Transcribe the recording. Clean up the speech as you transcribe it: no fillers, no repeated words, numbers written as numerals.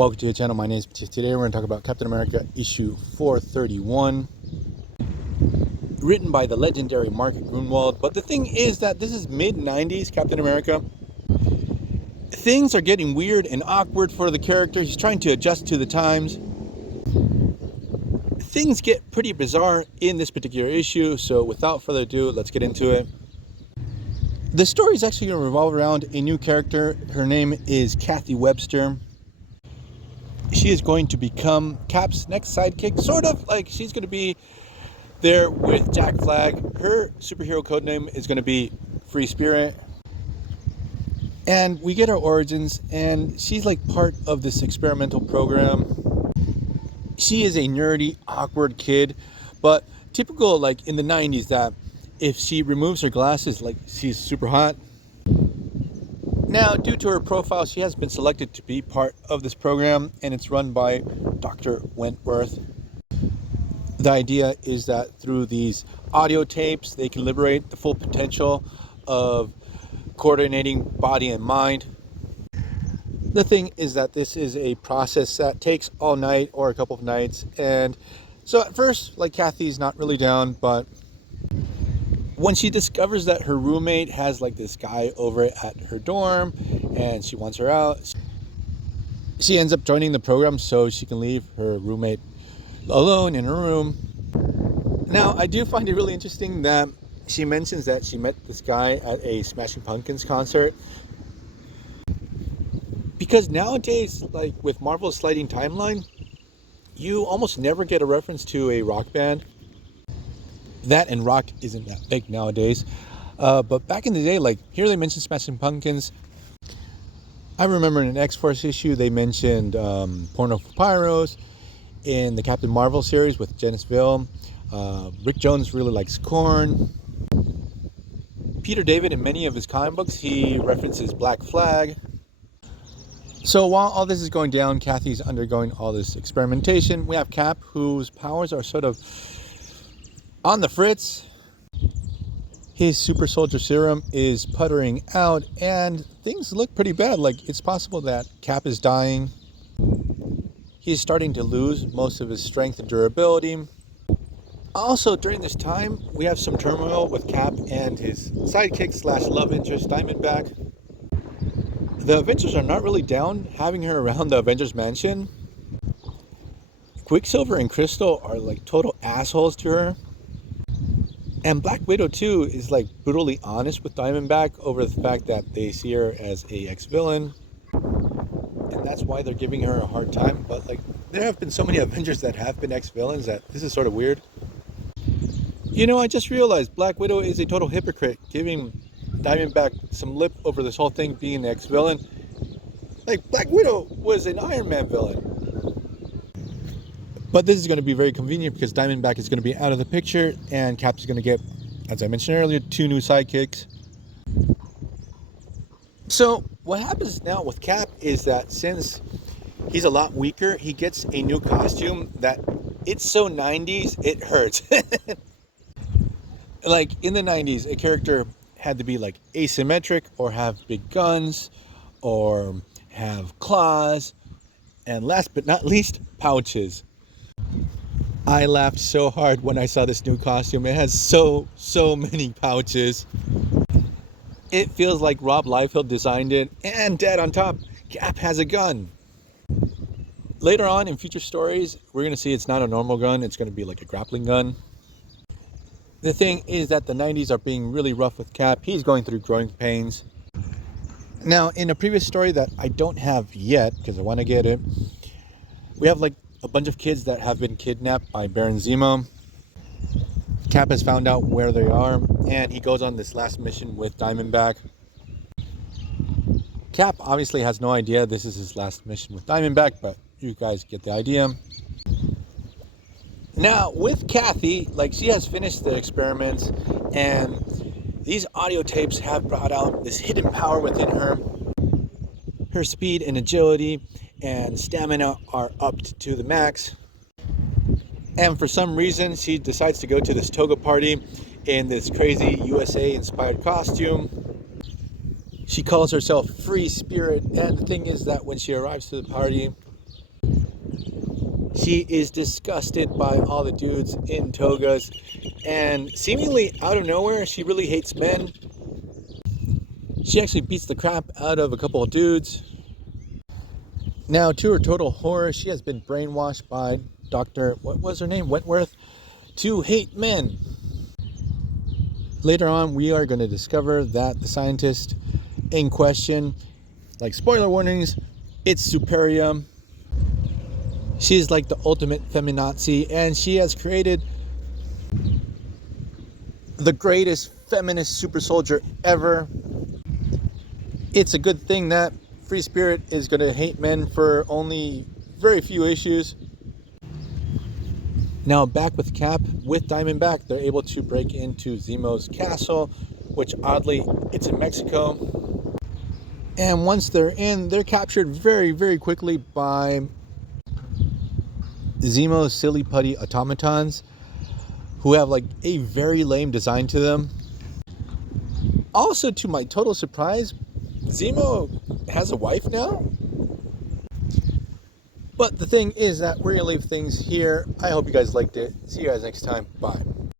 Welcome to the channel. My name is Matisse. Today we're going to talk about Captain America issue 431, written by the legendary Mark Grunwald. But the thing is that this is mid-90s Captain America. Things are getting weird and awkward for the character. He's trying to adjust to the times. Things get pretty bizarre in this particular issue, so without further ado, let's get into it. The story is actually going to revolve around a new character. Her name is Kathy Webster. She is going to become Cap's next sidekick, sort of like she's going to be there with Jack Flag. Her superhero codename is going to be Free Spirit. And we get her origins, and she's like part of this experimental program. She is a nerdy, awkward kid, but typical like in the 90s that if she removes her glasses, like she's super hot. Now, due to her profile, she has been selected to be part of this program, and it's run by Dr. Wentworth. The idea is that through these audio tapes, they can liberate the full potential of coordinating body and mind. The thing is that this is a process that takes all night or a couple of nights, and so at first, like, Kathy's not really down, but when she discovers that her roommate has like this guy over at her dorm and she wants her out, she ends up joining the program so she can leave her roommate alone in her room. Now, I do find it really interesting that she mentions that she met this guy at a Smashing Pumpkins concert, because nowadays, like with Marvel's sliding timeline, you almost never get a reference to a rock band. That and rock isn't that big nowadays, but back in the day, like here they mentioned Smashing Pumpkins. I remember in an X-Force issue they mentioned Porno for Pyros. In the Captain Marvel series with Genesville, Rick Jones really likes Korn. Peter David, in many of his comic books, he references Black Flag. So while all this is going down, Kathy's undergoing all this experimentation. We have Cap, whose powers are sort of on the fritz. His super soldier serum is puttering out, and things look pretty bad. Like, it's possible that Cap is dying. He's starting to lose most of his strength and durability. Also, during this time, we have some turmoil with Cap and his sidekick slash love interest, Diamondback. The Avengers are not really down having her around the Avengers mansion. Quicksilver and Crystal are like total assholes to her. And Black Widow too is like brutally honest with Diamondback over the fact that they see her as a ex-villain, and that's why they're giving her a hard time. But like, there have been so many Avengers that have been ex-villains that this is sort of weird. You know, I just realized Black Widow is a total hypocrite, giving Diamondback some lip over this whole thing being an ex-villain. Like, Black Widow was an Iron Man villain. But this is going to be very convenient because Diamondback is going to be out of the picture, and Cap is going to get, as I mentioned earlier, 2 new sidekicks. So what happens now with Cap is that since he's a lot weaker, he gets a new costume that it's so 90s, it hurts. Like in the 90s, a character had to be like asymmetric or have big guns or have claws, and last but not least, pouches. I laughed so hard when I saw this new costume. It has so many pouches. It feels like Rob Liefeld designed it, and dead on top, Cap has a gun. Later on in future stories, we're going to see it's not a normal gun. It's going to be like a grappling gun. The thing is that the 90s are being really rough with Cap. He's going through growing pains. Now, in a previous story that I don't have yet, because I want to get it, we have like a bunch of kids that have been kidnapped by Baron Zemo. Cap has found out where they are, and he goes on this last mission with Diamondback. Cap obviously has no idea this is his last mission with Diamondback, but you guys get the idea. Now, with Kathy, like, she has finished the experiments, and these audio tapes have brought out this hidden power within her. Her speed and agility and stamina are upped to the max. And for some reason, she decides to go to this toga party in this crazy USA inspired costume. She calls herself Free Spirit, and the thing is that when she arrives to the party, She is disgusted by all the dudes in togas, and seemingly out of nowhere, she really hates men. She actually beats the crap out of a couple of dudes. Now, to her total horror, she has been brainwashed by Dr. what was her name? Wentworth, to hate men. Later on, we are going to discover that the scientist in question, like spoiler warnings, it's Superior. She's like the ultimate feminazi, and she has created the greatest feminist super soldier ever. It's a good thing that Free Spirit is going to hate men for only very few issues. Now back with Cap, with Diamondback, they're able to break into Zemo's castle, which oddly, it's in Mexico. And once they're in, they're captured very, very quickly by Zemo's silly putty automatons, who have like a very lame design to them. Also, to my total surprise, Zemo has a wife now. But the thing is that we're going to leave things here. I hope you guys liked it. See you guys next time. Bye.